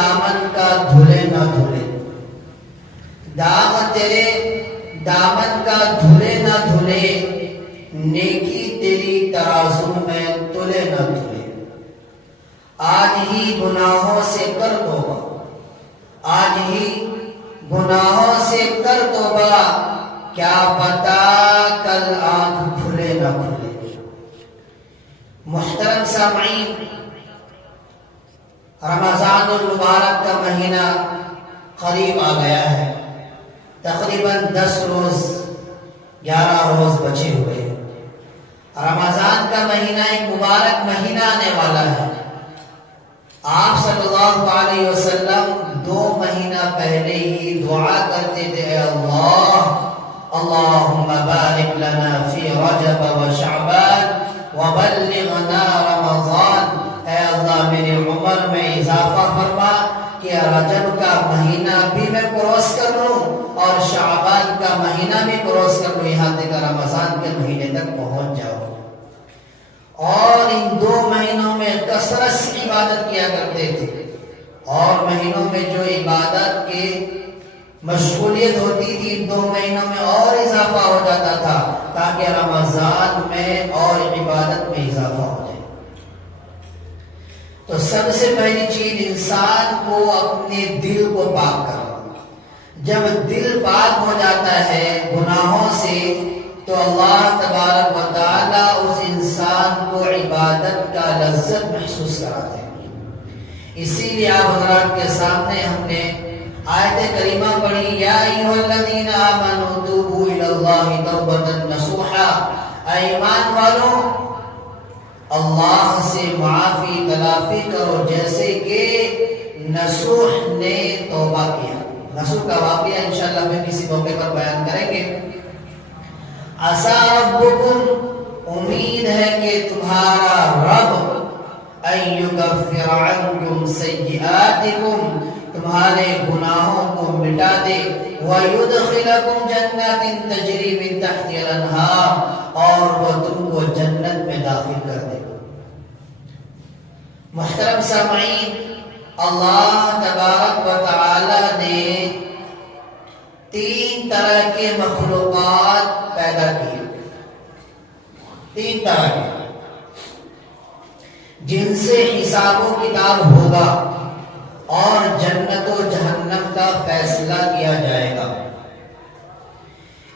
دامن کا دھلے نہ دھلے، داغ تیرے دامن کا دھلے نہ دھلے، نیکی تیری ترازو میں تلے نہ تلے۔ آج ہی گناہوں سے کر توبہ، آج ہی گناہوں سے کر توبہ، کیا پتا کل آنکھ کھلے نہ کھلے۔ محترم سامعین، رمضان المبارک کا مہینہ قریب آ گیا ہے، تقریباً 10 روز 11 روز بچے ہوئے۔ رمضان کا مہینہ ایک مبارک مہینہ آنے والا ہے۔ آپ صلی اللہ علیہ وسلم 2 مہینہ پہلے ہی دعا کرتے تھے، اے اللہ اللہم بارک لنا فی رجب و شعبان وبلغنا رمضان، اے اللہ میری عمر میں اضافہ فرما کہ رجب کا مہینہ بھی میں کروس کر لوں اور شعبان کا مہینہ بھی کروس کر لوں، یہاں تک رمضان کے مہینے تک پہنچ جاؤ۔ اور ان 2 مہینوں میں کثرت سے عبادت کیا کرتے تھے، اور مہینوں میں جو عبادت کی مشغولیت ہوتی تھی ان 2 مہینوں میں اور اضافہ ہو جاتا تھا، تاکہ رمضان میں اور عبادت میں اضافہ ہو جائے۔ تو سب سے پہلی چیز انسان کو اپنے دل کو پاک کرنا۔ جب دل پاک ہو جاتا ہے گناہوں سے تو اللہ تبارک و تعالی اس انسان کو عبادت کا لذت محسوس کراتے ہیں۔ اسی لیے آپ حضرات کے سامنے ہم نے آیت کریمہ پڑھی، یا ایھا الذین آمنوا توبوا الی اللہ توبۃ نصوحا، اے ایمان والو اللہ سے معافی تلافی کرو جیسے کہ نصوح نے توبہ کیا۔ نصوح کا واقعہ انشاءاللہ پھر کسی موقع پر بیان کریں گے۔ عسیٰ ربکم، امید ہے کہ تمہارا رب ان یکفر عنکم سیئاتکم، تمہارے گناہوں کو مٹا دے، وَيُدْخِلَكُمْ جَنَّاتٍ تَجْرِي مِن تَحْتِهَا الْأَنْهَارُ، اور وہ تم کو جنت میں داخل کر دے۔ محترم سامعین، اللہ تبارک و تعالی نے 3 طرح کے مخلوقات پیدا کیے، 3 طرح کے، جن سے حساب و کتاب ہوگا اور جنت و جہنم کا فیصلہ کیا جائے گا۔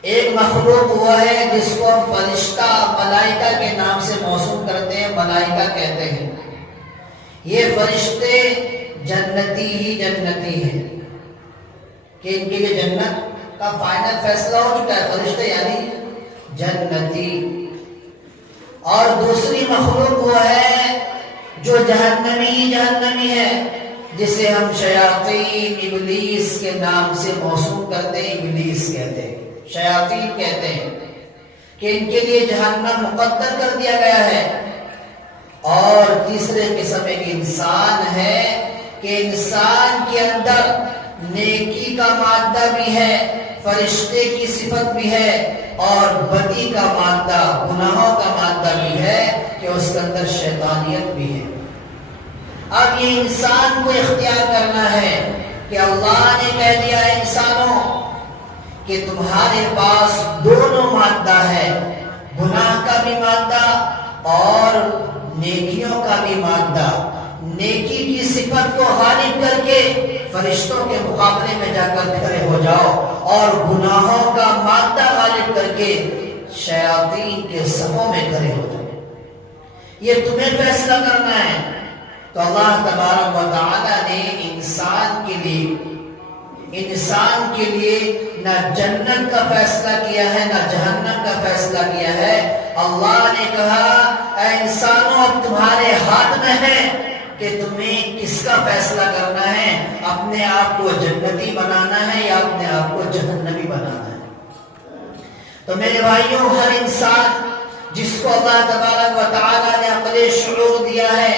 ایک مخلوق وہ ہے جس کو ہم فرشتہ ملائکہ کے نام سے موسوم کرتے ہیں، ملائکہ کہتے ہیں۔ یہ فرشتے جنتی ہی جنتی ہیں کہ ان کے لیے جنت کا فائنل فیصلہ ہو چکا ہے، فرشتے یعنی جنتی۔ اور دوسری مخلوق وہ ہے جو جہنمی ہی جہنمی ہے، جسے ہم شیاطین ابلیس کے نام سے موسوم کرتے ہیں، ابلیس کہتے ہیں، شیاطین کہتے ہیں کہ ان کے لیے جہنم مقدر کر دیا گیا ہے۔ اور تیسرے قسم ایک انسان ہے کہ انسان کے اندر نیکی کا مادہ بھی ہے، فرشتے کی صفت بھی ہے، اور بدی کا مادہ، گناہوں کا مادہ بھی ہے کہ اس کے اندر شیطانیت بھی ہے۔ اب یہ انسان کو اختیار کرنا ہے کہ اللہ نے کہہ دیا ہے انسانوں کہ تمہارے پاس دونوں مادہ ہے، گناہ کا بھی مادہ اور نیکیوں کا بھی مادہ۔ نیکی کی صفت کو غالب کر کے فرشتوں کے مقابلے میں جا کر کھڑے ہو جاؤ، اور گناہوں کا مادہ غالب کر کے شیاطین کے صفوں میں کھڑے ہو جاؤ۔ یہ تمہیں فیصلہ کرنا ہے۔ تو اللہ تبارک و تعالی نے انسان کے لیے نہ جنت کا فیصلہ کیا ہے نہ جہنم کا فیصلہ کیا ہے۔ اللہ نے کہا اے انسانوں اب تمہارے ہاتھ میں ہے کہ تمہیں کس کا فیصلہ کرنا ہے، اپنے آپ کو جنتی بنانا ہے یا اپنے آپ کو جہنمی بنانا ہے۔ تو میرے بھائیوں، ہر انسان جس کو اللہ تبارک و تعالی نے عقل شعور دیا ہے،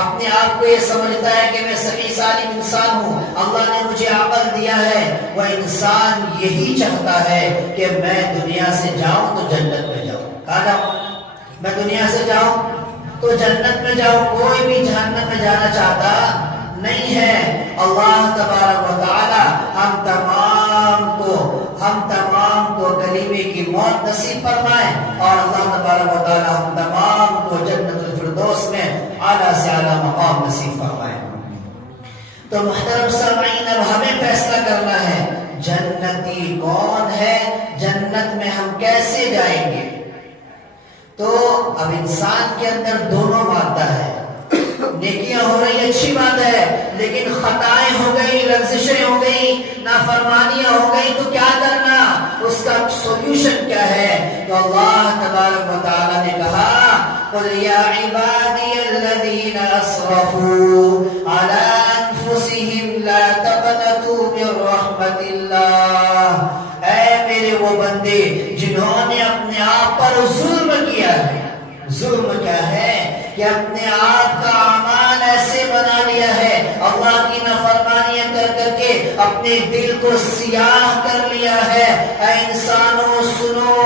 اپنے آپ کو یہ سمجھتا ہے کہ میں صحیح سالم انسان ہوں، اللہ نے مجھے عقل دیا ہے، وہ انسان یہی چاہتا ہے کہ میں دنیا سے جاؤں تو جنت میں جاؤں۔ کہاں جاؤں؟ میں دنیا سے جاؤں تو جنت میں جاؤں۔ کوئی بھی جہنم میں جانا چاہتا نہیں ہے۔ اللہ تبارک و تعالی ہم تمام کو کلمے کی موت نصیب فرمائے، اور اللہ تبارک و تعالی ہم تمام کو جنت الفردوس میں اعلیٰ سے اعلیٰ مقام نصیب فرمائے۔ تو محترم سامعین، اب ہمیں فیصلہ کرنا ہے جنتی کون ہے، جنت میں ہم کیسے جائیں گے۔ تو اب انسان کے اندر دونوں مادہ ہے، نیکیاں ہو رہی اچھی بات ہے، لیکن خطائیں ہو گئی، لغزشیں ہو گئی، نافرمانیاں ہو گئی، تو کیا کرنا، اس کا سولوشن کیا ہے؟ تو اللہ تبارک و تعالی نے کہا قُلْ يَا عِبَادِيَ الَّذِينَ أَسْرَفُوا عَلَىٰ أَنفُسِهِمْ لَا تَقْنَطُوا مِن رَحْمَةِ اللَّهِ، اے میرے وہ بندے جنہوں نے اپنے آپ پر ظلم کیا ہے۔ ظلم کیا ہے کہ اپنے آپ کا اعمال ایسے بنا لیا ہے، اللہ کی نافرمانیاں کر کر کے اپنے دل کو سیاہ کر لیا ہے۔ اے انسانوں سنو،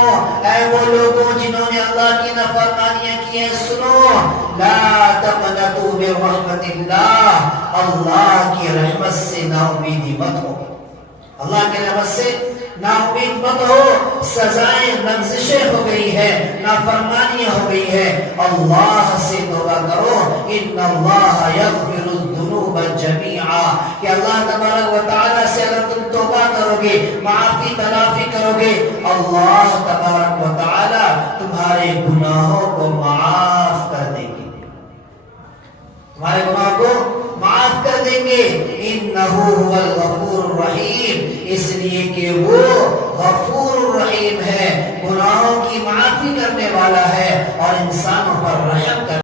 اے وہ لوگوں جنہوں نے اللہ کی نافرمانیاں کی ہیں، سنو، لا تقنطوا من رحمت اللہ، اللہ کی رحمت سے نا امیدی مت ہو، اللہ کی رحمت سے نا امید مت ہو۔ سزائیں لغزشیں ہو گئی ہے، نافرمانیاں ہو گئی ہے، اللہ سے توبہ کرو۔ ان اللہ یغفر الذنوب جميعا، کہ اللہ تبارک و تعالی سے اگر تم توبہ کرو گے، معافی تلافی کرو گے، اللہ تبارک و تعالی تمہارے گناہوں کو معاف کر دیں گے، تمہارے گناہوں کو معاف کر دیں گے۔ انہو هو الغفور الرحیم، اس لیے کہ وہ غفور الرحیم ہے، گناہوں کی معافی کرنے والا ہے اور انسانوں پر رحم